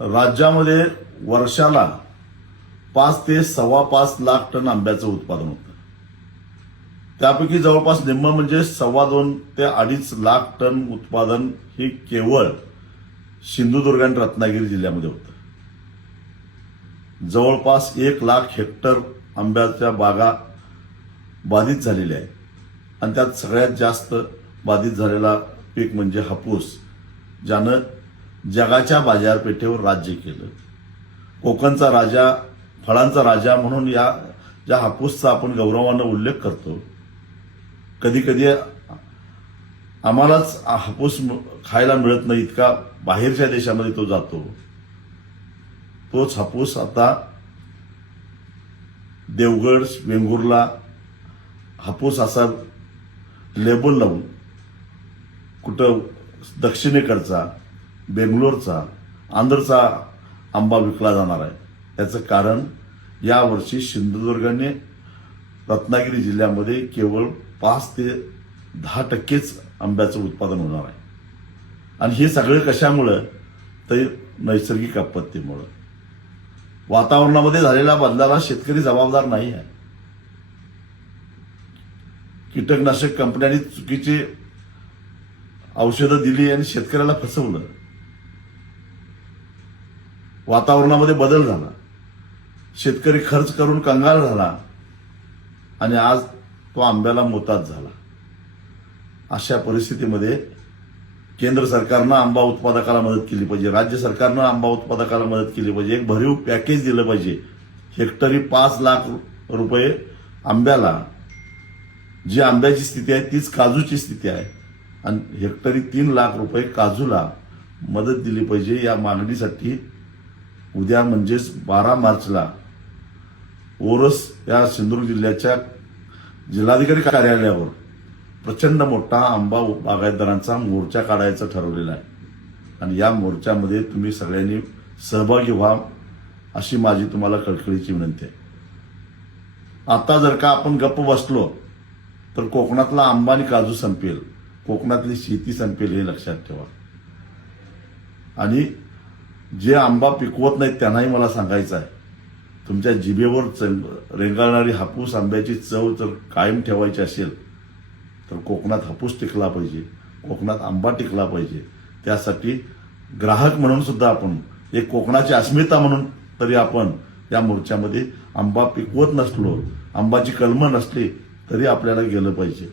राज्यामध्ये वर्षाला 5 ते 5.25 लाख टन आंब्याचं उत्पादन होतं. त्यापैकी जवळपास निम्म म्हणजे 2.25 ते 2.5 लाख टन उत्पादन हे केवळ सिंधुदुर्ग आणि रत्नागिरी जिल्ह्यामध्ये होतं. जवळपास 1 लाख हेक्टर आंब्याच्या बागा बाधित झालेल्या आहेत आणि त्यात सगळ्यात जास्त बाधित झालेला पीक म्हणजे हापूस, ज्यानं जगाच्या बाजारपेठेवर राज्य केलं. कोकणचा राजा, फळांचा राजा म्हणून या ज्या हापूसचा आपण गौरवानं उल्लेख करतो, कधी कधी आम्हालाच हापूस खायला मिळत नाही इतका बाहेरच्या देशामध्ये तो जातो. तोच हापूस आता देवगड, वेंगुर्ला हापूस असा लेबल लावून कुठं दक्षिणेकडचा, बेंगलोरचा, आंध्रचा आंबा विकला जाणार आहे. याचं कारण यावर्षी सिंधुदुर्ग आणि रत्नागिरी जिल्ह्यामध्ये केवळ 5 ते 10% आंब्याचं उत्पादन होणार आहे. आणि हे सगळं कशामुळं? तर नैसर्गिक आपत्तीमुळं. वातावरणामध्ये झालेल्या बदलाला शेतकरी जबाबदार नाही आहे. कीटकनाशक कंपन्यांनी चुकीची औषधं दिली आणि शेतकऱ्याला फसवलं. वातावरणामध्ये बदल झाला, शेतकरी खर्च करून कंगाल झाला आणि आज तो आंब्याला मोताज झाला. अशा परिस्थितीमध्ये केंद्र सरकारनं आंबा उत्पादकाला मदत केली पाहिजे, राज्य सरकारनं आंबा उत्पादकाला मदत केली पाहिजे, एक भरीव पॅकेज दिलं पाहिजे. हेक्टरी 5 लाख रुपये आंब्याला, जी आंब्याची स्थिती आहे तीच काजूची स्थिती आहे, आणि हेक्टरी 3 लाख रुपये काजूला मदत दिली पाहिजे. या मागणीसाठी उद्या म्हणजेच 12 मार्चला ओरस या सिंधुदुर्ग जिल्ह्याच्या जिल्हाधिकारी कार्यालयावर प्रचंड मोठा आंबा बागायतदारांचा मोर्चा काढायचा ठरवलेला आहे. आणि या मोर्चामध्ये तुम्ही सगळ्यांनी सहभागी व्हा अशी माझी तुम्हाला कळकळीची विनंती आहे. आता जर का आपण गप्प बसलो तर कोकणातला आंबा आणि काजू संपेल, कोकणातली शेती संपेल, हे लक्षात ठेवा. आणि जे आंबा पिकवत नाहीत त्यांनाही मला सांगायचं आहे, तुमच्या जिभेवर रेंगाळणारी हापूस आंब्याची चव जर कायम ठेवायची असेल तर कोकणात हापूस टिकला पाहिजे, कोकणात आंबा टिकला पाहिजे. त्यासाठी ग्राहक म्हणून सुद्धा आपण, एक कोकणाची अस्मिता म्हणून तरी आपण या मोर्चामध्ये आंबा पिकवत नसलो, आंबाची कलमं नसली तरी आपल्याला गेलं पाहिजे.